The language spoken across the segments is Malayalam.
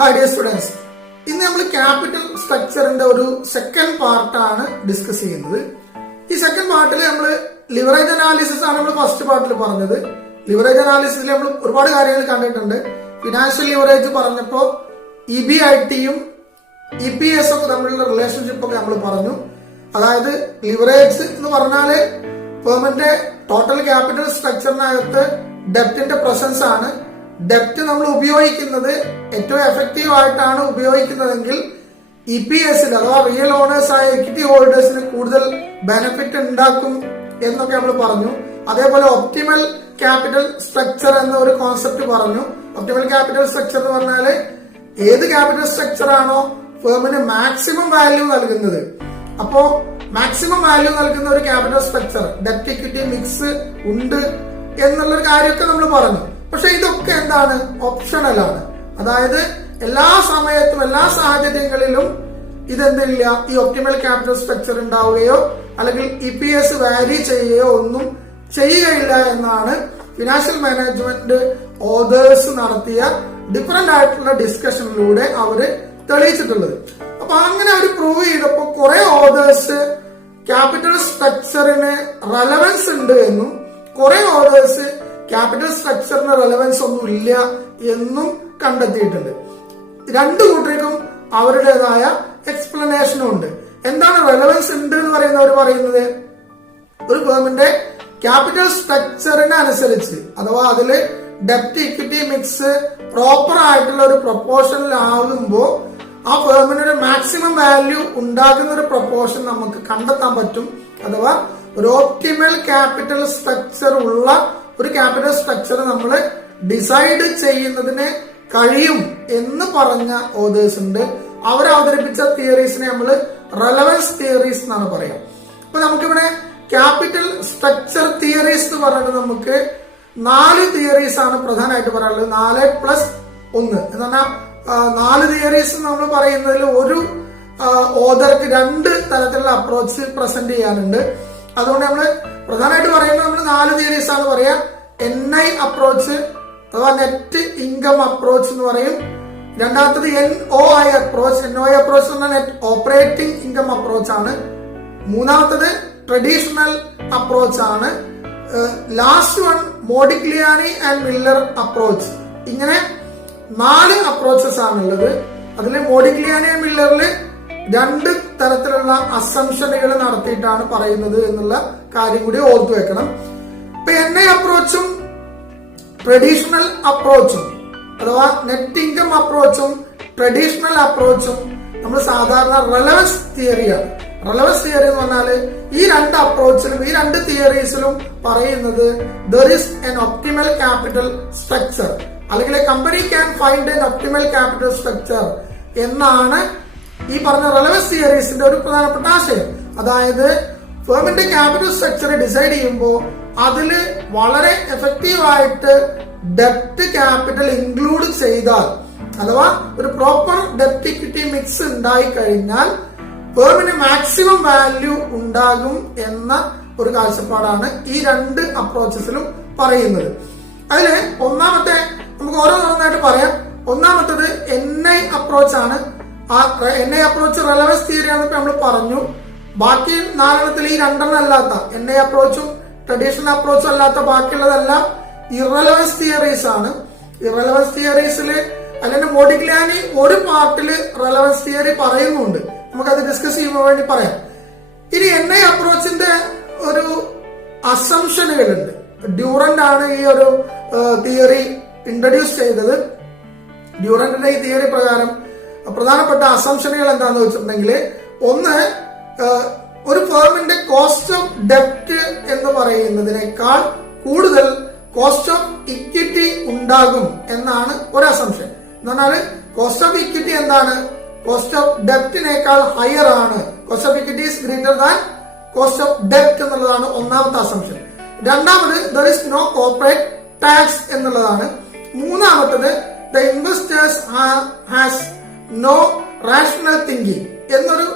ഹായ് ഡിയർ സ്റ്റുഡൻസ്, ഇന്ന് നമ്മൾ ക്യാപിറ്റൽ സ്ട്രക്ചറിന്റെ ഒരു സെക്കൻഡ് പാർട്ടാണ് ഡിസ്കസ് ചെയ്യുന്നത്. ഈ സെക്കൻഡ് പാർട്ടിൽ നമ്മൾ ലിവറേജ് അനാലിസിസ് ആണ് നമ്മൾ ഫസ്റ്റ് പാർട്ടിൽ പറഞ്ഞത്. ലിവറേജ് അനാലിസിസിൽ നമ്മൾ ഒരുപാട് കാര്യങ്ങൾ കണ്ടിട്ടുണ്ട്. ഫിനാൻഷ്യൽ ലിവറേജ് പറഞ്ഞപ്പോൾ EBITയും EPS ഒക്കെ തമ്മിലുള്ള റിലേഷൻഷിപ്പ് ഒക്കെ നമ്മൾ പറഞ്ഞു. അതായത് ലിവറേജ് എന്ന് പറഞ്ഞാല് ഫേമിന്റെ ടോട്ടൽ ക്യാപിറ്റൽ സ്ട്രക്ചറിനകത്ത് ഡെപ്റ്റിന്റെ പ്രസൻസ് ആണ്. ഡെപ്റ്റ് നമ്മൾ ഉപയോഗിക്കുന്നത് ഏറ്റവും എഫക്റ്റീവ് ആയിട്ടാണ് ഉപയോഗിക്കുന്നതെങ്കിൽ EPS അഥവാ റിയൽ ഓണേഴ്സ് ആയ എക്വിറ്റി ഹോൾഡേഴ്സിന് കൂടുതൽ ബെനിഫിറ്റ് ഉണ്ടാക്കും എന്നൊക്കെ നമ്മൾ പറഞ്ഞു. അതേപോലെ ഒപ്റ്റിമൽ ക്യാപിറ്റൽ സ്ട്രക്ചർ എന്ന ഒരു കോൺസെപ്റ്റ് പറഞ്ഞു. ഒപ്റ്റിമൽ ക്യാപിറ്റൽ സ്ട്രക്ചർ എന്ന് പറഞ്ഞാല് ഏത് ക്യാപിറ്റൽ സ്ട്രക്ചർ ആണോ ഫേമിന് മാക്സിമം വാല്യൂ നൽകുന്നത്, അപ്പോ മാക്സിമം വാല്യൂ നൽകുന്ന ഒരു ക്യാപിറ്റൽ സ്ട്രക്ചർ ഡെപ്റ്റ് ഇക്വിറ്റി മിക്സ് ഉണ്ട് എന്നുള്ളൊരു കാര്യമൊക്കെ നമ്മൾ പറഞ്ഞു. പക്ഷെ ഇതൊക്കെ എന്താണ്, ഓപ്ഷണൽ ആണ്. അതായത് എല്ലാ സമയത്തും എല്ലാ സാഹചര്യങ്ങളിലും ഇതെന്തില്ല, ഈ ഒപ്റ്റിമൽ ക്യാപിറ്റൽ സ്ട്രക്ചർ ഉണ്ടാവുകയോ അല്ലെങ്കിൽ EPS വാരി ചെയ്യുകയോ ഒന്നും ചെയ്യുകയില്ല എന്നാണ് ഫിനാൻഷ്യൽ മാനേജ്മെന്റ് ഓതേഴ്സ് നടത്തിയ ഡിഫറെന്റ് ആയിട്ടുള്ള ഡിസ്കഷനിലൂടെ അവര് തെളിയിച്ചിട്ടുള്ളത്. അപ്പൊ അങ്ങനെ അവർ പ്രൂവ് ചെയ്തപ്പോ കുറെ ഓതേഴ്സ് ക്യാപിറ്റൽ സ്ട്രക്ചറിന് റെലവൻസ് ഉണ്ട് എന്നും കുറെ ഓതേഴ്സ് ക്യാപിറ്റൽ സ്ട്രക്ചറിന് റെലവൻസ് ഒന്നും ഇല്ല എന്നും കണ്ടെത്തിയിട്ടുണ്ട്. രണ്ടു കൂട്ടർക്കും അവരുടേതായ എക്സ്പ്ലനേഷനും ഉണ്ട്. എന്താണ് റെലവൻസ് ഉണ്ട് എന്ന് പറയുന്നവർ പറയുന്നത്, ഒരു ഫേമിന്റെ ക്യാപിറ്റൽ സ്ട്രക്ചറിന് അനുസരിച്ച് അഥവാ അതില് ഡെപ്റ്റ് ഇക്വിറ്റി മിക്സ് പ്രോപ്പർ ആയിട്ടുള്ള ഒരു പ്രൊപ്പോർഷനിൽ ആകുമ്പോ ആ ഫേമിനൊരു മാക്സിമം വാല്യൂ ഉണ്ടാകുന്ന ഒരു പ്രൊപ്പോർഷൻ നമുക്ക് കണ്ടെത്താൻ പറ്റും. അഥവാ ഒരു ഓപ്റ്റിമൽ ക്യാപിറ്റൽ സ്ട്രക്ചർ ഉള്ള ഒരു ക്യാപിറ്റൽ സ്ട്രക്ചർ നമ്മൾ ഡിസൈഡ് ചെയ്യുന്നതിന് കഴിയും എന്ന് പറഞ്ഞ ഓതേഴ്സ് ഉണ്ട്. അവർ അവതരിപ്പിച്ച തിയറീസിനെ നമ്മൾ റെലവൻസ് തിയറീസ് എന്നാണ് പറയാം. അപ്പൊ നമുക്കിവിടെ ക്യാപിറ്റൽ സ്ട്രക്ചർ തിയറീസ് എന്ന് പറഞ്ഞിട്ട് നമുക്ക് 4 തിയറീസ് ആണ് പ്രധാനമായിട്ട് പറയാനുള്ളത്. 4+1 എന്ന് പറഞ്ഞാൽ 4 തിയറീസ് നമ്മൾ പറയുന്നതിൽ ഒരു ഓതർക്ക് 2 തരത്തിലുള്ള അപ്രോച്ച് പ്രസന്റ് ചെയ്യാനുണ്ട്. അതുകൊണ്ട് നമ്മൾ പ്രധാനമായിട്ട് പറയുന്നത് നമ്മൾ 4 തിയറീസ് ആണ് പറയാ. NI അപ്രോച്ച് അഥവാ നെറ്റ് ഇൻകം അപ്രോച്ച് എന്ന് പറയും. രണ്ടാമത്തത് NOI അപ്രോച്ച്. NOI അപ്രോച്ച് എന്ന് പറഞ്ഞാൽ നെറ്റ് ഓപ്പറേറ്റിംഗ് ഇൻകം അപ്രോച്ച് ആണ്. മൂന്നാമത്തത് ട്രഡീഷണൽ അപ്രോച്ച് ആണ്. Last one Modigliani and Miller approach. ഇങ്ങനെ 4 അപ്രോച്ചസ് ആണുള്ളത്. അതിൽ മോഡിഗ്ലിയാനി ആൻഡ് മില്ലറിൽ 2 തരത്തിലുള്ള അസംഷനുകൾ നടത്തിയിട്ടാണ് പറയുന്നത് എന്നുള്ള കാര്യം കൂടി ഓർത്തു വെക്കണം. ഇപ്പൊ NI അപ്രോച്ചും ട്രഡീഷണൽ അപ്രോച്ചും അഥവാ നെറ്റ് ഇൻകം അപ്രോച്ചും ട്രഡീഷണൽ അപ്രോച്ചും നമ്മൾ സാധാരണ റെലവൻസ് തിയറിയാണ്. റെലവൻസ് തിയറി എന്ന് പറഞ്ഞാല് ഈ 2 അപ്രോച്ചിലും ഈ 2 തിയറീസിലും പറയുന്നത് there is an optimal capital structure അല്ലെങ്കിൽ company can find an optimal capital structure എന്നാണ് ഈ പറഞ്ഞ റെലവൻസ് തിയറീസിന്റെ ഒരു പ്രധാനപ്പെട്ട ആശയം. അതായത് ഫേമിന്റെ ക്യാപിറ്റൽ സ്ട്രക്ചർ ഡിസൈഡ് ചെയ്യുമ്പോൾ അതില് വളരെ എഫക്റ്റീവ് ആയിട്ട് ഡെപ്റ്റ് ക്യാപിറ്റൽ ഇൻക്ലൂഡ് ചെയ്താൽ അഥവാ ഒരു പ്രോപ്പർ ഡെപ്റ്റ് ഇക്വിറ്റി മിക്സ് ഉണ്ടായി കഴിഞ്ഞാൽ ഫേമിന് മാക്സിമം വാല്യൂ ഉണ്ടാകും എന്ന ഒരു കാഴ്ചപ്പാടാണ് ഈ 2 അപ്രോച്ചസിലും പറയുന്നത്. അതില് ഒന്നാമത്തെ നമുക്ക് ഓരോന്നായിട്ട് പറയാം. ഒന്നാമത്തത് NI അപ്രോച്ച് ആണ്. ആ NI അപ്രോച്ച് റെലവൻസ് തിയറിയാണ് നമ്മൾ പറഞ്ഞു. ബാക്കി 4 ഈ 2 അല്ലാത്ത NI അപ്രോച്ചും ട്രഡീഷണൽ അപ്രോച്ചും അല്ലാത്ത ബാക്കിയുള്ളതെല്ലാം ഇറലവൻസ് തിയറീസ് ആണ്. ഇറലവൻസ് തിയറീസിൽ അല്ലെങ്കിൽ മോഡിഗ്ലിയാനി ഒരു പാർട്ടില് റെലവൻസ് തിയറി പറയുന്നുണ്ട്. നമുക്കത് ഡിസ്കസ് ചെയ്യുമ്പോൾ വേണ്ടി പറയാം. ഇനി NI അപ്രോച്ചിന്റെ ഒരു അസംഷനുകളുണ്ട്. ഡ്യൂറന്റ് ആണ് ഈ ഒരു തിയറി ഇൻട്രൊഡ്യൂസ് ചെയ്തത്. ഡ്യൂറന്റിന്റെ ഈ തിയറി പ്രകാരം പ്രധാനപ്പെട്ട അസംഷനുകൾ എന്താണെന്ന് വെച്ചിട്ടുണ്ടെങ്കിൽ, ഒന്ന്, ഒരു ഫേമിന്റെ കോസ്റ്റ് ഓഫ് ഡെപ്റ്റ് എന്ന് പറയുന്നതിനേക്കാൾ കൂടുതൽ കോസ്റ്റ് ഓഫ് ഇക്വിറ്റി ഉണ്ടാകും എന്നാണ് ഒരു അസംഷൻ. എന്ന് പറഞ്ഞാല് കോസ്റ്റ് ഓഫ് ഇക്വിറ്റി എന്താണ്, കോസ്റ്റ് ഓഫ് ഡെപ്റ്റിനേക്കാൾ ഹയർ ആണ്. Cost of equity is greater than cost of ഡെപ്റ്റ് എന്നുള്ളതാണ് ഒന്നാമത്തെ അസംഷൻ. രണ്ടാമത് there is no corporate tax എന്നുള്ളതാണ്. മൂന്നാമത്തത് the investors has no rational thinking എന്നൊരു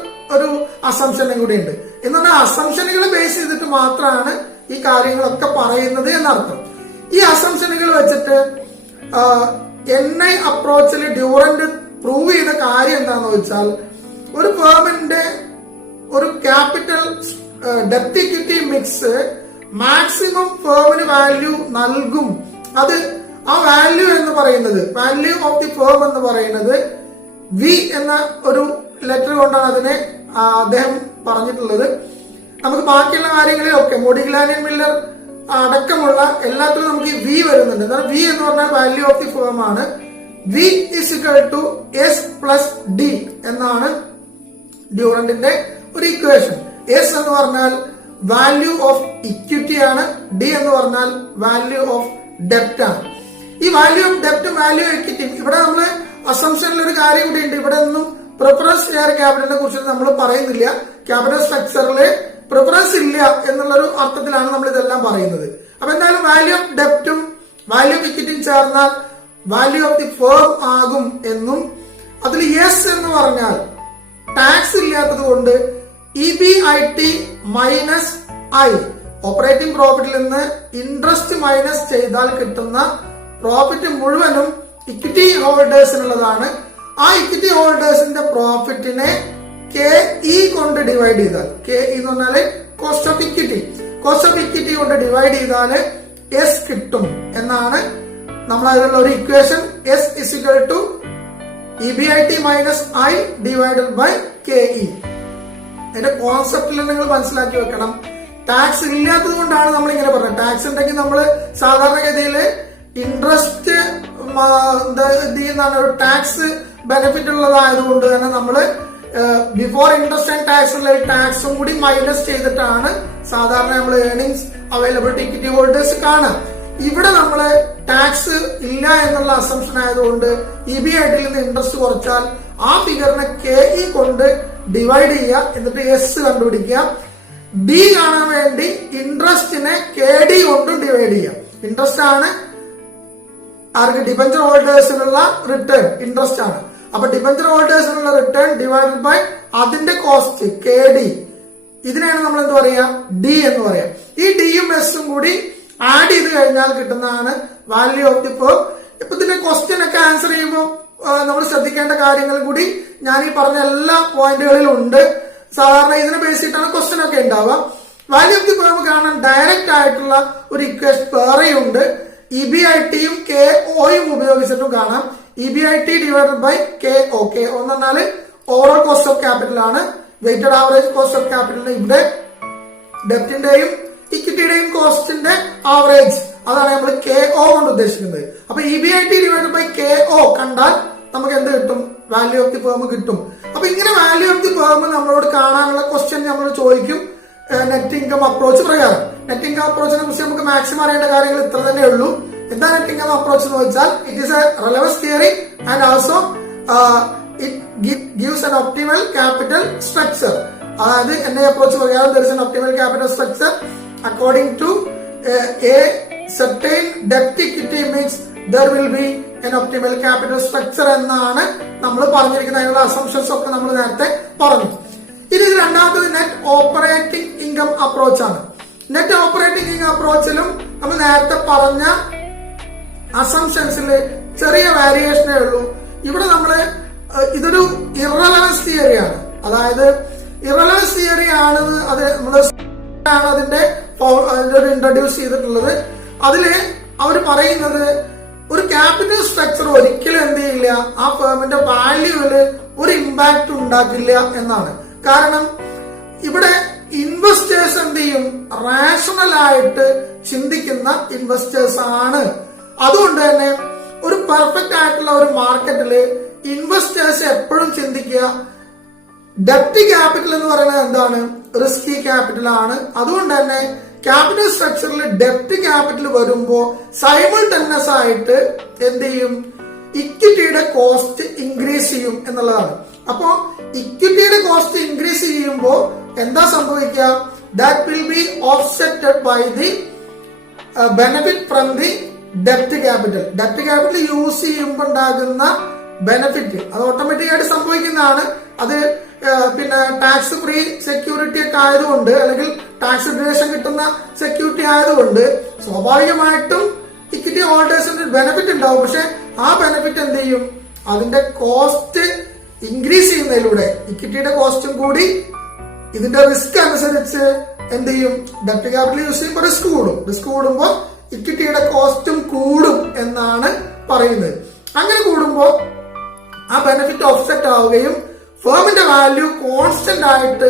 അസംഷനും കൂടി ഉണ്ട്. എന്ന് പറഞ്ഞാൽ അസംഷനുകൾ ബേസ് ചെയ്തിട്ട് മാത്രമാണ് ഈ കാര്യങ്ങളൊക്കെ പറയുന്നത് എന്നർത്ഥം. ഈ അസംഷനുകൾ വെച്ചിട്ട് NI അപ്രോച്ചിൽ ഡ്യൂറന്റ് പ്രൂവ് ചെയ്ത കാര്യം എന്താണെന്ന് വെച്ചാൽ ഒരു ഫേമിന്റെ ഒരു ക്യാപിറ്റൽ ഡെപ്റ്റ് ഇക്വിറ്റി മിക്സ് മാക്സിമം ഫേമിന് വാല്യൂ നൽകും. അത് ആ വാല്യൂ എന്ന് പറയുന്നത്, വാല്യൂ ഓഫ് ദി ഫേം എന്ന് പറയുന്നത് വി എന്ന ഒരു ലെറ്റർ കൊണ്ടാണ് അതിനെ അദ്ദേഹം പറഞ്ഞിട്ടുള്ളത്. നമുക്ക് ബാക്കിയുള്ള കാര്യങ്ങളിലൊക്കെ മോഡിഗ്ലാനിയൻ മില്ലർ അടക്കമുള്ള എല്ലാത്തിലും നമുക്ക് ഈ വി വരുന്നുണ്ട്. എന്നാൽ വി എന്ന് പറഞ്ഞാൽ വാല്യൂ ഓഫ് ദി ഫേം ആണ്. V is equal to S plus D എന്നാണ് ഡ്യൂറന്റിന്റെ ഒരു ഇക്വേഷൻ. എസ് എന്ന് പറഞ്ഞാൽ വാല്യൂ ഓഫ് ഇക്വിറ്റി ആണ്, ഡി എന്ന് പറഞ്ഞാൽ വാല്യൂ ഓഫ് ഡെപ്റ്റ് ആണ്. ഈ വാല്യൂ ഓഫ് ഡെപ്റ്റും വാല്യൂ ഓഫ് ഇക്വിറ്റിയും ഇവിടെ നമ്മൾ അസംഷനിൽ ഒരു കാര്യം കൂടി ഉണ്ട്. ഇവിടെ ഒന്നും പ്രിഫറൻസ് ഷെയർ ക്യാപിറ്റലിനെ കുറിച്ച് നമ്മൾ പറയുന്നില്ല. ക്യാപിറ്റൽ സ്ട്രക്ചറില് പ്രിഫറൻസ് ഇല്ല എന്നുള്ളൊരു അർത്ഥത്തിലാണ് നമ്മൾ ഇതെല്ലാം പറയുന്നത്. അപ്പൊ എന്തായാലും വാല്യൂ ഓഫ് ഡെപ്റ്റും വാല്യൂ ഓഫ് ഇക്വിറ്റിയും ചേർന്നാൽ വാല്യൂ ഓഫ് ദി ഫേം ആകും എന്നും, അതിൽ എസ് എന്ന് പറഞ്ഞാൽ ടാക്സ് ഇല്ലാത്തത് കൊണ്ട് EBIT മൈനസ് ഐ, ഓപ്പറേറ്റിംഗ് പ്രോഫിറ്റിൽ നിന്ന് ഇൻട്രസ്റ്റ് മൈനസ് ചെയ്താൽ കിട്ടുന്ന പ്രോഫിറ്റ് മുഴുവനും ഇക്വിറ്റി ഹോൾഡേഴ്സിനുള്ളതാണ്. ആ ഇക്വിറ്റി ഹോൾഡേഴ്സിന്റെ പ്രോഫിറ്റിനെ KE കൊണ്ട് ഡിവൈഡ് ചെയ്താൽ, KE എന്ന് പറഞ്ഞാല് cost of equity, cost of equity കൊണ്ട് ഡിവൈഡ് ചെയ്താല് എസ് കിട്ടും എന്നാണ് നമ്മൾ അതിലുള്ള ഒരു equation. S is equal to EBIT minus I divided by KE. അതിന്റെ കോൺസെപ്റ്റിൽ നിങ്ങൾ മനസ്സിലാക്കി വെക്കണം. ടാക്സ് ഇല്ലാത്തത് കൊണ്ടാണ് നമ്മൾ ഇങ്ങനെ പറഞ്ഞത്. ടാക്സ് ഉണ്ടെങ്കിൽ നമ്മൾ സാധാരണഗതിയിൽ ഇൻട്രസ്റ്റ് ഒരു ടാക്സ് ബെനിഫിറ്റ് ഉള്ളതായതുകൊണ്ട് തന്നെ നമ്മൾ ബിഫോർ ഇൻട്രസ്റ്റ് ആൻഡ് ടാക്സ് ഉള്ള ടാക്സും കൂടി മൈനസ് ചെയ്തിട്ടാണ് സാധാരണ നമ്മൾ ഏർണിംഗ്സ് അവൈലബിൾ ഇക്വിറ്റി ഹോൾഡേഴ്സ് കാണാം. ഇവിടെ നമ്മള് ടാക്സ് ഇല്ല എന്നുള്ള അസംഷൻ ആയതുകൊണ്ട് EBIT നിന്ന് ഇൻട്രസ്റ്റ് കുറച്ചാൽ ആ ഫിഗറിനെ KE കൊണ്ട് ഡിവൈഡ് ചെയ്യുക, എന്നിട്ട് എസ് കണ്ടുപിടിക്കുക. ഡി കാണാൻ വേണ്ടി ഇൻട്രസ്റ്റിനെ KD കൊണ്ടും ഡിവൈഡ് ചെയ്യാം. ഇൻട്രസ്റ്റ് ആണ് ആർക്ക്? ഡിബഞ്ചർ ഹോൾഡേഴ്സിനുള്ള റിട്ടേൺ ഇൻട്രസ്റ്റ് ആണ്. അപ്പൊ ഡിബഞ്ചർ ഹോൾഡേഴ്സിനുള്ള റിട്ടേൺ ഡിവൈഡഡ് ബൈ അതിന്റെ കോസ്റ്റ് KD, ഇതിനെയാണ് നമ്മൾ എന്ത് പറയാ? ഡി എന്ന് പറയാം. ഈ ഡിയും എസും കൂടി ആഡ് ചെയ്ത് കഴിഞ്ഞാൽ കിട്ടുന്നതാണ് വാല്യൂ ഓഫ് ദി ഫേം. ഇപ്പൊ ഇതിന്റെ ക്വസ്റ്റ്യൻ ഒക്കെ ആൻസർ ചെയ്യുമ്പോൾ നമ്മൾ ശ്രദ്ധിക്കേണ്ട കാര്യങ്ങൾ കൂടി ഞാൻ ഈ പറഞ്ഞ എല്ലാ പോയിന്റുകളിലും ഉണ്ട്. സാധാരണ ഇതിനെ ബേസ് ചെയ്തിട്ടാണ് ക്വസ്റ്റ്യൻ ഒക്കെ ഉണ്ടാവുക. വാല്യൂ ഓഫ് ദി ഫേം കാണാൻ ഡയറക്റ്റ് ആയിട്ടുള്ള ഒരു ഇക്വേഷൻ വേറെയുണ്ട്. EBITയും KOയും ഉപയോഗിച്ചിട്ടും കാണാം. EBIT divided by KO. KO എന്ന് പറഞ്ഞാല് ഓവറോൾ കോസ്റ്റ് ഓഫ് ക്യാപിറ്റൽ ആണ്. വെയിറ്റഡ് ആവറേജ് കോസ്റ്റ് ഓഫ് ക്യാപിറ്റലിന് ഇവിടെ ഡെപ്റ്റിന്റെയും ഇക്വിറ്റിയുടെയും കോസ്റ്റിന്റെ ആവറേജ്, അതാണ് നമ്മൾ KO കൊണ്ട് ഉദ്ദേശിക്കുന്നത്. അപ്പൊ EBIT ഡിവൈഡഡ് ബൈ KO കണ്ടാൽ നമുക്ക് എന്ത് കിട്ടും? വാല്യൂ ഓഫ് ദി ഫേം കിട്ടും. അപ്പൊ ഇങ്ങനെ വാല്യൂ ഓഫ് ദി ഫേം നമ്മളോട് കാണാനുള്ള ക്വസ്റ്റ്യൻ നമ്മൾ ചോദിക്കും നെറ്റ് ഇൻകം അപ്രോച്ച് പ്രകാരം. നെറ്റ് ഇൻകം അപ്രോച്ചിനെ കുറിച്ച് നമുക്ക് മാക്സിമം അറിയേണ്ട കാര്യങ്ങൾ ഇത്ര തന്നെ ഉള്ളൂ. എന്താ നെറ്റ് ഇൻകം അപ്രോച്ച് എന്ന് വെച്ചാൽ it is A relevance theory and also it gives an optimal capital structure. അതായത് എന്റെ അപ്രോച്ച് പ്രകാരം there is an optimal capital structure according to a certain debt equity mix there will be an optimal capital structure എന്നാണ് നമ്മൾ പറഞ്ഞിരിക്കുന്ന അതിനുള്ള അസംഷൻസ് ഒക്കെ നമ്മൾ നേരത്തെ പറഞ്ഞു. ഇനി രണ്ടാമത്തത് നെറ്റ് ഓപ്പറേറ്റിംഗ് ഇൻകം അപ്രോച്ച് ആണ്. നെറ്റ് ഓപ്പറേറ്റിംഗ് ഇൻകം അപ്രോച്ചിലും നമ്മൾ നേരത്തെ പറഞ്ഞ അസംഷൻസിൽ ചെറിയ വേരിയേഷനേ ഉള്ളൂ. ഇവിടെ നമ്മള് ഇതൊരു ഇറലവൻസ് തിയറിയാണ്. അതായത് ഇറലവൻസ് തിയറി ആണെന്ന് അത് നമ്മള് അതിന്റെ ഇൻട്രൊഡ്യൂസ് ചെയ്തിട്ടുള്ളത്. അതില് അവർ പറയുന്നത് ഒരു ക്യാപിറ്റൽ സ്ട്രക്ചർ ഒരിക്കലും എന്ത് ചെയ്യില്ല, ആ ഫേമിന്റെ വാല്യൂവില് ഒരു ഇമ്പാക്ട് ഉണ്ടാക്കില്ല എന്നാണ്. കാരണം ഇവിടെ ഇൻവെസ്റ്റേഴ്സ് എന്ത് ചെയ്യും? റാഷണൽ ആയിട്ട് ചിന്തിക്കുന്ന ഇൻവെസ്റ്റേഴ്സ് ആണ്. അതുകൊണ്ട് തന്നെ ഒരു പെർഫെക്റ്റ് ആയിട്ടുള്ള ഒരു മാർക്കറ്റില് ഇൻവെസ്റ്റേഴ്സ് എപ്പോഴും ചിന്തിക്കുക ഡെപ്റ്റ് ക്യാപിറ്റൽ എന്ന് പറയുന്നത് എന്താണ്? റിസ്കി ക്യാപിറ്റൽ ആണ്. അതുകൊണ്ട് തന്നെ ക്യാപിറ്റൽ സ്ട്രക്ചറിൽ ഡെപ്റ്റ് ക്യാപിറ്റൽ വരുമ്പോ സൈമൾട്ടനസ് ആയിട്ട് എന്ത് ചെയ്യും? ഇക്വിറ്റിയുടെ കോസ്റ്റ് ഇൻക്രീസ് ചെയ്യും എന്നുള്ളതാണ്. അപ്പോ ഇക്വിറ്റിയുടെ കോസ്റ്റ് ഇൻക്രീസ് ചെയ്യുമ്പോൾ എന്താ സംഭവിക്കുക? That will be offsetted by the benefit from the ഡെപ്റ്റ് ക്യാപിറ്റൽ. ഡെപ്റ്റ് ക്യാപിറ്റൽ യൂസ് ചെയ്യുമ്പോൾ ഉണ്ടാകുന്ന ബെനിഫിറ്റ് അത് ഓട്ടോമാറ്റിക് ആയിട്ട് സംഭവിക്കുന്നതാണ്. അത് പിന്നെ ടാക്സ് ഫ്രീ സെക്യൂരിറ്റി ഒക്കെ ആയതുകൊണ്ട്, അല്ലെങ്കിൽ ടാക്സ് റിലേഷൻ കിട്ടുന്ന സെക്യൂരിറ്റി ആയതുകൊണ്ട് സ്വാഭാവികമായിട്ടും ഇക്വിറ്റി ഹോൾഡേഴ്സിന് ബെനിഫിറ്റ് ഉണ്ടാവും. പക്ഷെ ആ ബെനിഫിറ്റ് എന്ത് ചെയ്യും? അതിന്റെ കോസ്റ്റ് ഇൻക്രീസ് ചെയ്യുന്നതിലൂടെ ഇക്വിറ്റിയുടെ കോസ്റ്റും കൂടി ഇതിന്റെ റിസ്ക് അനുസരിച്ച് എന്ത് ചെയ്യും, ഡെപ്റ്റ് ക്യാപിറ്റൽ യൂസ് ചെയ്യുമ്പോൾ റിസ്ക് കൂടുമ്പോൾ ഇക്വിറ്റിയുടെ കോസ്റ്റും കൂടും എന്നാണ് പറയുന്നത്. അങ്ങനെ കൂടുമ്പോൾ ആ ബെനിഫിറ്റ് ഓഫ്സെറ്റ് ആവുകയും ഫേമിന്റെ വാല്യൂ കോൺസ്റ്റന്റ് ആയിട്ട്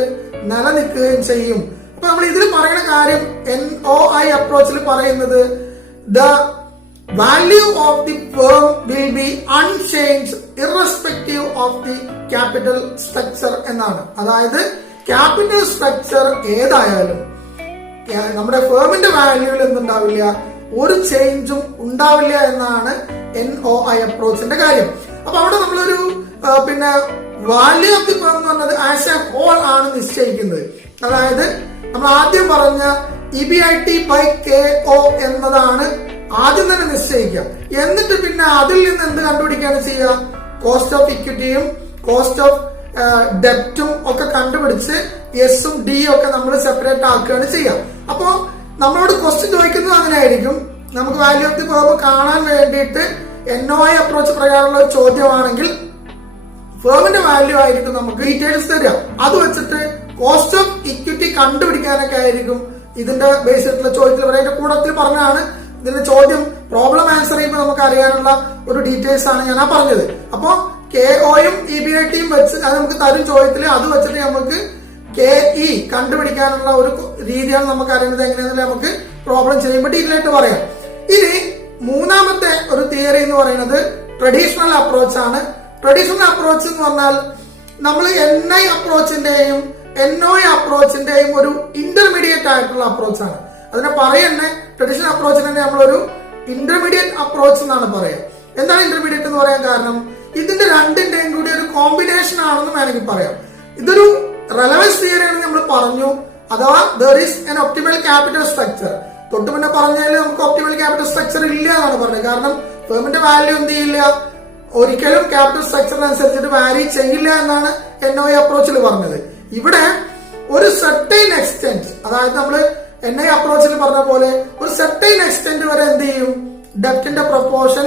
നിലനിൽക്കുകയും ചെയ്യും. അപ്പൊ നമ്മൾ ഇതിൽ പറയുന്ന കാര്യം NOI അപ്രോച്ചിൽ പറയുന്നത് the value of the firm will be unchanged irrespective of the capital structure എന്നാണ്. അതായത് ക്യാപിറ്റൽ സ്ട്രക്ചർ ഏതായാലും നമ്മുടെ ഫേമിന്റെ വാല്യൂവിൽ എന്തുണ്ടാവില്ല, ഒരു ചേഞ്ചും ഉണ്ടാവില്ല എന്നാണ് NOI അപ്രോച്ചിന്റെ കാര്യം. അപ്പൊ അവിടെ നമ്മളൊരു പിന്നെ വാല്യൂ ഓഫ് ദി ഫേം എന്ന് പറഞ്ഞത് ആസ് എ ഹോൾ ആണ് നിശ്ചയിക്കുന്നത്. അതായത് നമ്മൾ ആദ്യം പറഞ്ഞ EBIT/KO എന്നതാണ് ആദ്യം തന്നെ നിശ്ചയിക്കുക. എന്നിട്ട് പിന്നെ അതിൽ നിന്ന് എന്ത് കണ്ടുപിടിക്കുകയാണ് ചെയ്യുക, കോസ്റ്റ് ഓഫ് ഇക്വിറ്റിയും കോസ്റ്റ് ഓഫ് ഡെപ്റ്റും ഒക്കെ കണ്ടുപിടിച്ച് എസും ഡിയും ഒക്കെ നമ്മൾ സെപ്പറേറ്റ് ആക്കുകയാണ് ചെയ്യുക. അപ്പോ നമ്മളോട് ക്വസ്റ്റ്യൻ ചോദിക്കുന്നത് അങ്ങനെ ആയിരിക്കും. നമുക്ക് വാല്യൂ ഓഫ് ദി ഫേം കാണാൻ വേണ്ടിയിട്ട് NOI അപ്രോച്ച് പ്രകാരമുള്ള ഒരു ചോദ്യമാണെങ്കിൽ ഫേമിന്റെ വാല്യൂ ആയിരിക്കും നമുക്ക് ഡീറ്റെയിൽസ് തരിക. അത് വെച്ചിട്ട് കോസ്റ്റ് ഓഫ് ഇക്വിറ്റി കണ്ടുപിടിക്കാനൊക്കെ ആയിരിക്കും ഇതിന്റെ ബേസ് ആയിട്ടുള്ള ചോദ്യത്തിൽ പറയുന്ന കൂടത്തിൽ പറഞ്ഞാണ് ഇതിന്റെ ചോദ്യം പ്രോബ്ലം ആൻസർ ചെയ്യുമ്പോൾ നമുക്ക് അറിയാനുള്ള ഒരു ഡീറ്റെയിൽസ് ആണ് ഞാൻ പറഞ്ഞത്. അപ്പോ KOയും EBITയും വെച്ച് അത് നമുക്ക് തരും ചോദ്യത്തിൽ, അത് വെച്ചിട്ട് നമുക്ക് KE കണ്ടുപിടിക്കാനുള്ള ഒരു രീതിയാണ് നമുക്ക് അറിയുന്നത്. എങ്ങനെയാണെന്ന് നമുക്ക് പ്രോബ്ലം ചെയ്യുമ്പോൾ ഡീറ്റെയിൽ ആയിട്ട് പറയാം. ഇനി മൂന്നാമത്തെ ഒരു തിയറി എന്ന് പറയുന്നത് ട്രഡീഷണൽ അപ്രോച്ച് ആണ്. ട്രഡീഷണൽ അപ്രോച്ച് എന്ന് പറഞ്ഞാൽ നമ്മൾ NI അപ്രോച്ചിന്റെയും NOI അപ്രോച്ചിന്റെയും ഒരു ഇന്റർമീഡിയറ്റ് ആയിട്ടുള്ള അപ്രോച്ചാണ്. അതിനെ പറയുന്നത് ട്രഡീഷണൽ അപ്രോച്ചിനെ നമ്മളൊരു ഇന്റർമീഡിയറ്റ് അപ്രോച്ച് എന്നാണ് പറയുക. എന്താണ് ഇന്റർമീഡിയറ്റ് എന്ന് പറയാൻ കാരണം, ഇതിന്റെ രണ്ടിന്റെയും കൂടി ഒരു കോമ്പിനേഷൻ ആണെന്ന് വേണമെങ്കിൽ പറയാം. ഇതൊരു റെലവൻസ് തിയറി ആണ് നമ്മൾ പറഞ്ഞു. അഥവാ there is an optimal capital structure. തൊട്ട് മുന്നേ പറഞ്ഞാൽ നമുക്ക് ഒപ്റ്റിമൽ ക്യാപിറ്റൽ സ്ട്രക്ചർ ഇല്ല എന്നാണ് പറഞ്ഞത്. കാരണം ഫേമിന്റെ വാല്യൂ എന്ത് ചെയ്യില്ല, ഒരിക്കലും ക്യാപിറ്റൽ സ്ട്രക്ചറിനനുസരിച്ചിട്ട് വാരി ചെയ്യില്ല എന്നാണ് NOI അപ്രോച്ചിൽ പറഞ്ഞത്. ഇവിടെ ഒരു സെർട്ടൈൻ എക്സ്റ്റെന്റ്, അതായത് നമ്മള് NI അപ്രോച്ചിൽ പറഞ്ഞ പോലെ ഒരു സെർട്ടൈൻ എക്സ്റ്റെന്റ് വരെ എന്ത് ചെയ്യും, ഡെപ്റ്റിന്റെ പ്രൊപ്പോർഷൻ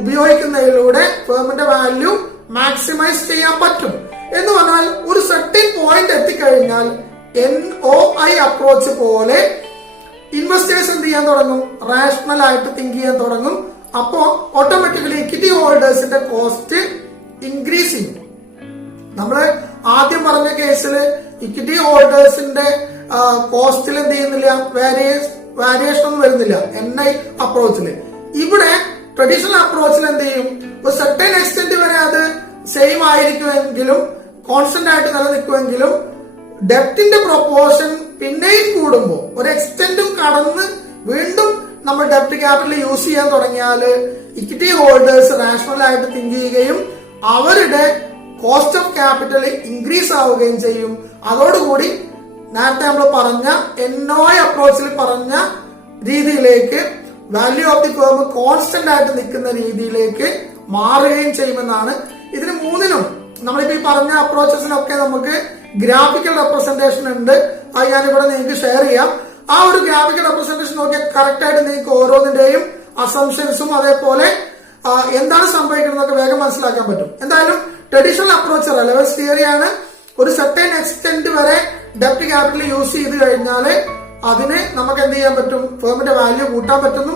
ഉപയോഗിക്കുന്നതിലൂടെ ഫേമിന്റെ വാല്യൂ മാക്സിമൈസ് ചെയ്യാൻ പറ്റും. എന്ന് പറഞ്ഞാൽ ഒരു സെർട്ടൈൻ പോയിന്റ് എത്തിക്കഴിഞ്ഞാൽ NOI അപ്രോച്ച് പോലെ ഇൻവെസ്റ്റേഴ്സ് എന്ത് ചെയ്യാൻ തുടങ്ങും, റാഷണൽ ആയിട്ട് തിങ്ക് ചെയ്യാൻ തുടങ്ങും. അപ്പോ ഓട്ടോമാറ്റിക്കലി ഇക്വിറ്റി ഹോൾഡേഴ്സിന്റെ കോസ്റ്റ് ഇൻക്രീസ് ചെയ്യും. നമ്മള് ആദ്യം പറഞ്ഞ കേസിൽ ഇക്വിറ്റി ഹോൾഡേഴ്സിന്റെ കോസ്റ്റിൽ എന്ത് ചെയ്യുന്നില്ല, വാരിയേഷൻ ഒന്നും വരുന്നില്ല NI അപ്രോച്ചില്. ഇവിടെ ട്രഡീഷണൽ അപ്രോച്ചിൽ എന്ത് ചെയ്യും, ഒരു സെർട്ടൈൻ എക്സ്റ്റെന്റ് വരെ അത് സെയിം ആയിരിക്കുമെങ്കിലും കോൺസ്റ്റന്റ് ആയിട്ട് നിലനിൽക്കുമെങ്കിലും ഡെപ്റ്റിന്റെ പ്രൊപ്പോർഷൻ പിന്നെയും കൂടുമ്പോൾ ഒരു എക്സ്റ്റെന്റും കടന്ന് വീണ്ടും നമ്മൾ ഡെപ്റ്റ് ക്യാപിറ്റൽ യൂസ് ചെയ്യാൻ തുടങ്ങിയാൽ ഇക്വിറ്റി ഹോൾഡേഴ്സ് റാഷണൽ ആയിട്ട് തിങ്ക് ചെയ്യുകയും അവരുടെ കോസ്റ്റ് ഓഫ് ക്യാപിറ്റൽ ഇൻക്രീസ് ആവുകയും ചെയ്യും. അതോടുകൂടി നേരത്തെ നമ്മൾ പറഞ്ഞ NOI അപ്രോച്ചിൽ പറഞ്ഞ രീതിയിലേക്ക് value of the firm constant ആയിട്ട് നിൽക്കുന്ന രീതിയിലേക്ക് മാറുകയും ചെയ്യുമെന്നാണ്. ഇതിന് മൂന്നിനും നമ്മളിപ്പോ ഈ പറഞ്ഞ അപ്രോച്ചസിനൊക്കെ നമുക്ക് ഗ്രാഫിക്കൽ റെപ്രസെന്റേഷൻ ഉണ്ട്. അത് ഞാനിവിടെ നിങ്ങൾക്ക് ഷെയർ ചെയ്യാം. ആ ഒരു ഗ്രാഫിക്കൽ റെപ്രസെന്റേഷൻ നോക്കിയാൽ കറക്റ്റ് ആയിട്ട് നിങ്ങൾക്ക് ഓരോന്നിന്റെയും അസംഷൻസും അതേപോലെ എന്താണ് സംഭവിക്കുന്നതൊക്കെ വേഗം മനസ്സിലാക്കാൻ പറ്റും. എന്തായാലും ട്രഡീഷണൽ അപ്രോച്ച് റെലവൻസ് തിയറിയാണ്. ഒരു സെർട്ടൈൻ എക്സ്റ്റെന്റ് വരെ ഡെപ്റ്റ് ക്യാപിറ്റൽ യൂസ് ചെയ്ത് കഴിഞ്ഞാൽ അതിന് നമുക്ക് എന്ത് ചെയ്യാൻ പറ്റും, ഫേമിന്റെ വാല്യൂ കൂട്ടാൻ പറ്റുന്നു.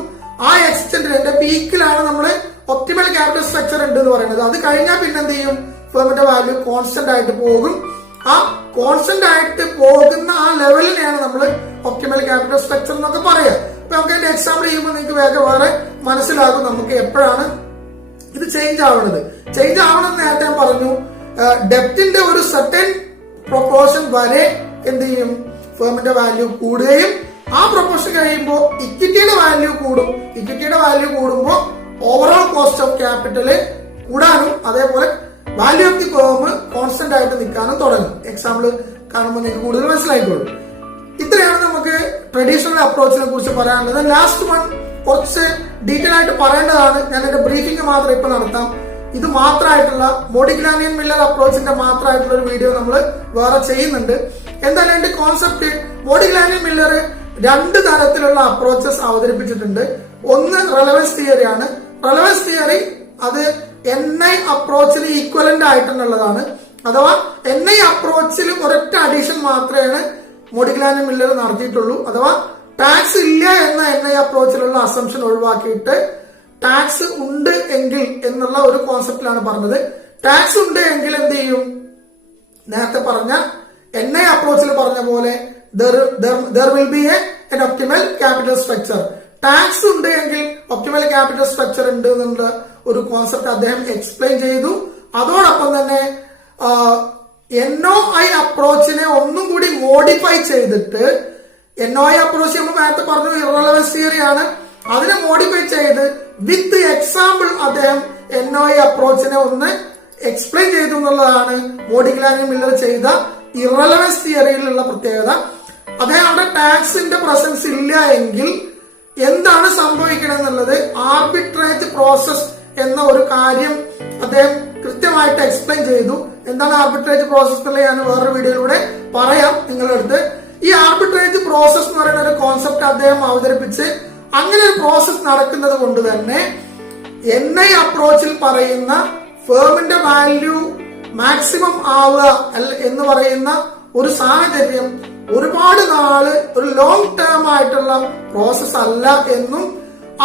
ആ എക്സ്റ്റെന്റിന്റെ പീക്കിലാണ് നമ്മൾ ഒപ്റ്റിമൽ ക്യാപിറ്റൽ സ്ട്രക്ചർ ഉണ്ട് എന്ന് പറയുന്നത്. അത് കഴിഞ്ഞാൽ പിന്നെ എന്ത് ചെയ്യും, ഫേമിന്റെ വാല്യൂ കോൺസ്റ്റന്റ് ആയിട്ട് പോകും. ആ കോൺസ്റ്റന്റ് ആയിട്ട് പോകുന്ന ആ ലെവലിനെയാണ് നമ്മൾ ഒപ്റ്റിമൽ ക്യാപിറ്റൽ സ്ട്രക്ചർ എന്നൊക്കെ പറയാം. അപ്പൊ നമുക്ക് അതിന്റെ എക്സാമ്പിൾ ചെയ്യുമ്പോൾ നിങ്ങൾക്ക് വേഗം വേറെ മനസ്സിലാകും നമുക്ക് എപ്പോഴാണ് ഇത് ചേഞ്ച് ആവുന്നത്. ചേഞ്ച് ആവണമെന്ന് നേരത്തെ ഞാൻ പറഞ്ഞു. ഡെപ്റ്റിന്റെ ഒരു സെർട്ടൻ പ്രൊപ്പോർഷൻ വരെ എന്ത് ചെയ്യും, ഫേമിന്റെ വാല്യൂ കൂടുകയും ആ പ്രൊപ്പോർഷൻ കഴിയുമ്പോൾ ഇക്വിറ്റിയുടെ വാല്യൂ കൂടും. ഇക്വിറ്റിയുടെ വാല്യൂ കൂടുമ്പോൾ ഓവറോൾ കോസ്റ്റ് ഓഫ് ക്യാപിറ്റല് കൂടാനും അതേപോലെ value of the firm constant ആയിട്ട് നിൽക്കാനും തുടങ്ങും. എക്സാമ്പിൾ കാണുമ്പോൾ നിങ്ങൾക്ക് കൂടുതൽ മനസ്സിലായിക്കോളും. ഇത്രയാണ് നമുക്ക് ട്രഡീഷണൽ അപ്രോച്ചിനെ കുറിച്ച് പറയാനുള്ളത്. ലാസ്റ്റ് വൺ കുറച്ച് ഡീറ്റെയിൽ ആയിട്ട് പറയേണ്ടതാണ്. ഞാൻ എന്റെ ബ്രീഫിംഗ് മാത്രം ഇപ്പൊ നടത്താം. ഇത് മാത്രമായിട്ടുള്ള മോഡിഗ്ലാനിയൻ മില്ലർ അപ്രോച്ചിന്റെ മാത്രമായിട്ടുള്ള ഒരു വീഡിയോ നമ്മൾ വേറെ ചെയ്യുന്നുണ്ട്. എന്തായാലും എന്റെ കോൺസെപ്റ്റ്, മോഡിഗ്ലാനിയൻ മില്ലർ രണ്ട് തരത്തിലുള്ള അപ്രോച്ചസ് അവതരിപ്പിച്ചിട്ടുണ്ട്. ഒന്ന് റെലവൻസ് തിയറിയാണ്. റെലവൻസ് തിയറി അത് NI അപ്രോച്ചിന് ഈക്വലന്റ് ആയിട്ടുള്ളതാണ്. അഥവാ NI അപ്രോച്ചിൽ ഒരൊറ്റ അഡീഷൻ മാത്രമേ മോഡിഗ്ലാനി മില്ലർ നടത്തിയിട്ടുള്ളൂ. അഥവാ ടാക്സ് ഇല്ല എന്ന NI അപ്രോച്ചിലുള്ള അസംഷൻ ഒഴിവാക്കിയിട്ട് ടാക്സ് ഉണ്ട് എങ്കിൽ എന്നുള്ള ഒരു കോൺസെപ്റ്റിലാണ് പറഞ്ഞത്. ടാക്സ് ഉണ്ട് എങ്കിൽ എന്ത് ചെയ്യും? നേരത്തെ പറഞ്ഞ NI അപ്രോച്ചിൽ പറഞ്ഞ പോലെ there will be an optimal capital structure. Tax ഉണ്ട് എങ്കിൽ ഒപ്റ്റിമൽ ക്യാപിറ്റൽ സ്ട്രക്ചർ ഉണ്ട് എന്നുള്ള ഒരു കോൺസെപ്റ്റ് അദ്ദേഹം എക്സ്പ്ലെയിൻ ചെയ്തു. അതോടൊപ്പം തന്നെ NOI അപ്രോച്ചിനെ ഒന്നും കൂടി മോഡിഫൈ ചെയ്തിട്ട്, NOI അപ്രോച്ച് നമ്മൾ നേരത്തെ പറഞ്ഞു ഇറലവൻസ് തിയറി ആണ്, അതിനെ മോഡിഫൈ ചെയ്ത് വിത്ത് എക്സാമ്പിൾ അദ്ദേഹം NOI അപ്രോച്ചിനെ ഒന്ന് എക്സ്പ്ലെയിൻ ചെയ്തു എന്നുള്ളതാണ് മോഡിഗ്ലാനി മില്ലർ ചെയ്ത ഇറലവൻസ് തിയറിയിലുള്ള പ്രത്യേകത. അദ്ദേഹം അവിടെ ടാക്സിന്റെ പ്രസൻസ് ഇല്ല എങ്കിൽ എന്താണ് സംഭവിക്കണം എന്നുള്ളത് ആർബിട്രേജ് പ്രോസസ് എന്ന ഒരു കാര്യം അദ്ദേഹം കൃത്യമായിട്ട് എക്സ്പ്ലെയിൻ ചെയ്തു. എന്താണ് ആർബിട്രേജ് പ്രോസസ് എന്നുള്ളത് ഞാൻ വേറൊരു വീഡിയോയിലൂടെ പറയാം നിങ്ങളുടെ അടുത്ത്. ഈ ആർബിട്രേജ് പ്രോസസ് എന്ന് പറയുന്ന ഒരു കോൺസെപ്റ്റ് അദ്ദേഹം അവതരിപ്പിച്ച് അങ്ങനെ ഒരു പ്രോസസ് നടക്കുന്നത് കൊണ്ട് തന്നെ NI അപ്രോച്ചിൽ പറയുന്ന ഫേമിന്റെ വാല്യൂ മാക്സിമം ആവുക എന്ന് പറയുന്ന ഒരു സാഹചര്യം ഒരുപാട് നാള് ഒരു ലോങ് ടേം ആയിട്ടുള്ള പ്രോസസ് അല്ല എന്നും,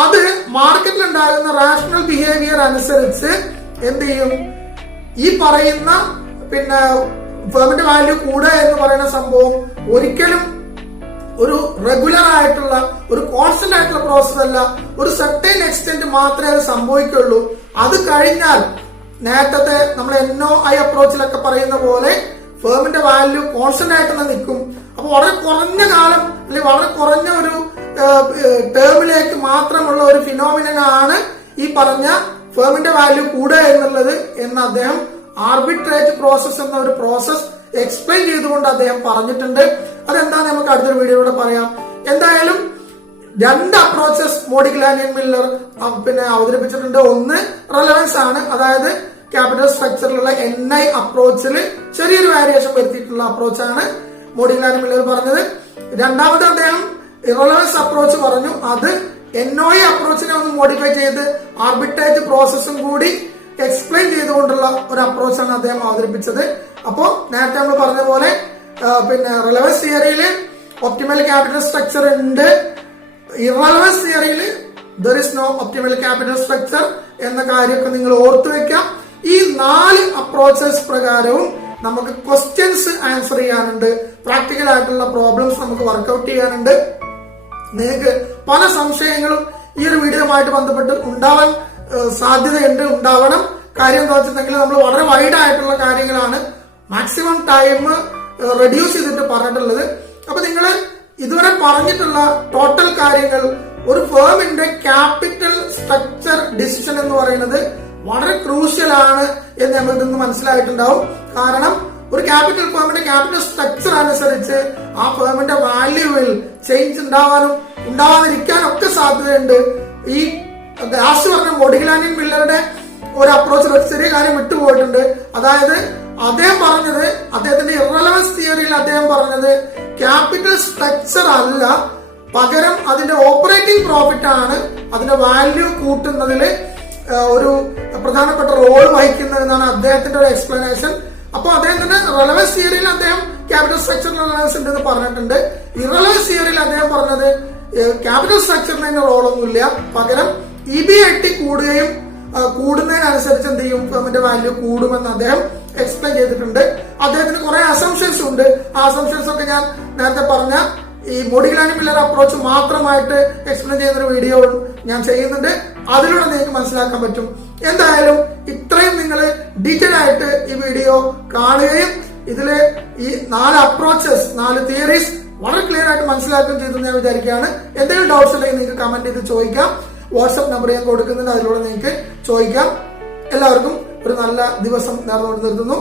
അത് മാർക്കറ്റിൽ ഉണ്ടാകുന്ന റാഷണൽ ബിഹേവിയർ അനുസരിച്ച് എന്ത് ചെയ്യും, ഈ പറയുന്ന ഫേമിന്റെ വാല്യൂ കൂടുക എന്ന് പറയുന്ന സംഭവം ഒരിക്കലും ഒരു റെഗുലർ ആയിട്ടുള്ള ഒരു കോൺസ്റ്റന്റ് ആയിട്ടുള്ള പ്രോസസ് അല്ല. ഒരു സർട്ടൈൻ എക്സ്റ്റെന്റ് മാത്രമേ അത് സംഭവിക്കുള്ളൂ. അത് കഴിഞ്ഞാൽ നേരത്തെ നമ്മൾ NOI അപ്രോച്ചിലൊക്കെ പറയുന്ന പോലെ ഫേമിന്റെ വാല്യൂ കോൺസ്റ്റന്റ് ആയിട്ട് തന്നെ നിൽക്കും. അപ്പൊ വളരെ കുറഞ്ഞ കാലം അല്ലെങ്കിൽ വളരെ കുറഞ്ഞ ഒരു ടേമിലേക്ക് മാത്രമുള്ള ഒരു ഫിനോമിനാണ് ഈ പറഞ്ഞ ഫേമിന്റെ വാല്യൂ കൂടുക എന്നുള്ളത് എന്ന് അദ്ദേഹം ആർബിട്രേജ് പ്രോസസ് എന്ന ഒരു പ്രോസസ് എക്സ്പ്ലെയിൻ ചെയ്തുകൊണ്ട് അദ്ദേഹം പറഞ്ഞിട്ടുണ്ട്. അതെന്താ നമുക്ക് അടുത്തൊരു വീഡിയോയിലൂടെ പറയാം. എന്തായാലും രണ്ട് അപ്രോച്ചസ് മോഡിഗ്ലാനി മില്ലർ അവതരിപ്പിച്ചിട്ടുണ്ട്. ഒന്ന് റെലവൻസ് ആണ്, അതായത് ക്യാപിറ്റൽ സ്ട്രക്ചറിലുള്ള NI അപ്രോച്ചിൽ ചെറിയൊരു വേരിയേഷൻ വരുത്തിയിട്ടുള്ള അപ്രോച്ചാണ് മോഡിഗ്ലാനി മില്ലർ പറഞ്ഞത്. രണ്ടാമത് അദ്ദേഹം ഇറലവൻസ് അപ്രോച്ച് പറഞ്ഞു. അത് NOI അപ്രോച്ചിനെ ഒന്ന് മോഡിഫൈ ചെയ്ത് ആർബിട്രേജ് പ്രോസസ്സും കൂടി എക്സ്പ്ലെയിൻ ചെയ്തുകൊണ്ടുള്ള ഒരു അപ്രോച്ചാണ് അദ്ദേഹം അവതരിപ്പിച്ചത്. അപ്പോ നേരത്തെ നമ്മൾ പറഞ്ഞ പോലെ റിലവൻസ് തിയറിയില് ഒപ്റ്റിമൽ ക്യാപിറ്റൽ സ്ട്രക്ചർ ഉണ്ട്, ഇറലവൻസ് തിയറിയിൽ there is no optimal capital structure എന്ന കാര്യമൊക്കെ നിങ്ങൾ ഓർത്തു വെക്കാം. ഈ 4 അപ്രോച്ചസ് പ്രകാരവും നമുക്ക് ക്വസ്റ്റ്യൻസ് ആൻസർ ചെയ്യാനുണ്ട്, പ്രാക്ടിക്കൽ ആയിട്ടുള്ള പ്രോബ്ലംസ് നമുക്ക് വർക്ക്ഔട്ട് ചെയ്യാനുണ്ട്. നിങ്ങൾക്ക് പല സംശയങ്ങളും ഈ ഒരു വീഡിയോയുമായിട്ട് ബന്ധപ്പെട്ട് ഉണ്ടാവാൻ സാധ്യതയുണ്ട്, ഉണ്ടാവണം. കാര്യം എന്താ വെച്ചിട്ടുണ്ടെങ്കിൽ നമ്മൾ വളരെ വൈഡ് ആയിട്ടുള്ള കാര്യങ്ങളാണ് മാക്സിമം ടൈം റെഡ്യൂസ് ചെയ്തിട്ട് പറഞ്ഞിട്ടുള്ളത്. അപ്പൊ നിങ്ങൾ ഇതുവരെ പറഞ്ഞിട്ടുള്ള ടോട്ടൽ കാര്യങ്ങൾ ഒരു ഫേമിന്റെ ക്യാപിറ്റൽ സ്ട്രക്ചർ ഡിസിഷൻ എന്ന് പറയുന്നത് വളരെ ക്രൂഷ്യൽ ആണ് എന്ന് നമുക്ക് ഇന്ന് മനസ്സിലായിട്ടുണ്ടാവും. കാരണം ഒരു ക്യാപിറ്റൽ ഫേമിന്റെ ക്യാപിറ്റൽ സ്ട്രക്ചർ അനുസരിച്ച് ആ ഫേമിന്റെ വാല്യൂവിൽ ചേഞ്ച് ഉണ്ടാവാനും ഉണ്ടാവാതിരിക്കാനും ഒക്കെ സാധ്യതയുണ്ട്. ഈ ലാസ്റ്റ് പറഞ്ഞ മോഡിഗ്ലാനി മില്ലറുടെ ഒരു അപ്രോച്ചിൽ ഒരു ചെറിയ കാര്യം വിട്ടുപോയിട്ടുണ്ട്. അതായത് അദ്ദേഹം പറഞ്ഞത്, അദ്ദേഹത്തിന്റെ ഇറലവൻസ് തിയറിയിൽ അദ്ദേഹം പറഞ്ഞത് ക്യാപിറ്റൽ സ്ട്രക്ചർ അല്ല, പകരം അതിന്റെ ഓപ്പറേറ്റിംഗ് പ്രോഫിറ്റ് ആണ് അതിന്റെ വാല്യൂ കൂട്ടുന്നതില് ഒരു പ്രധാനപ്പെട്ട റോൾ വഹിക്കുന്നതെന്നാണ് അദ്ദേഹത്തിന്റെ ഒരു എക്സ്പ്ലനേഷൻ. അപ്പൊ അദ്ദേഹത്തിന്റെ റെലവൻസ് തിയറിയിൽ അദ്ദേഹം ക്യാപിറ്റൽ സ്ട്രക്ചർ റെലവൻസ് ഉണ്ടെന്ന് പറഞ്ഞിട്ടുണ്ട്. ഇറലവൻസ് തിയറിയിൽ അദ്ദേഹം പറഞ്ഞത് ക്യാപിറ്റൽ സ്ട്രക്ചറിന് റോളൊന്നുമില്ല, പകരം EBIT കൂടുകയും കൂടുന്നതിനനുസരിച്ച് എന്ത് ചെയ്യും, ഫേമിന്റെ വാല്യൂ കൂടുമെന്ന് അദ്ദേഹം എക്സ്പ്ലെയിൻ ചെയ്തിട്ടുണ്ട്. അദ്ദേഹത്തിന് കുറെ അസംഷൻസ് ഉണ്ട്. ആ അസംഷൻസ് ഒക്കെ ഞാൻ നേരത്തെ പറഞ്ഞ ഈ മോഡിഗ്ലാനി മില്ലർ അപ്രോച്ച് മാത്രമായിട്ട് എക്സ്പ്ലെയിൻ ചെയ്യുന്ന ഒരു വീഡിയോ ഞാൻ ചെയ്യുന്നുണ്ട്. അതിലൂടെ നിങ്ങൾക്ക് മനസ്സിലാക്കാൻ പറ്റും. എന്തായാലും ഇത്രയും നിങ്ങൾ ഡീറ്റെയിൽ ആയിട്ട് ഈ വീഡിയോ കാണുകയും ഇതില് ഈ 4 അപ്രോച്ചസ് 4 തിയറീസ് വളരെ ക്ലിയർ ആയിട്ട് മനസ്സിലാക്കുകയും ചെയ്തു ഞാൻ വിചാരിക്കുകയാണ്. എന്തെങ്കിലും ഡൗട്ട്സ് ഉണ്ടെങ്കിൽ നിങ്ങൾക്ക് കമന്റ് ചെയ്ത് ചോദിക്കാം. വാട്സ്ആപ്പ് നമ്പർ ഞാൻ കൊടുക്കുന്നുണ്ട്, അതിലൂടെ നിങ്ങൾക്ക് ചോദിക്കാം. എല്ലാവർക്കും ഒരു നല്ല ദിവസം നേർന്നുകൊണ്ട് നിർത്തുന്നു.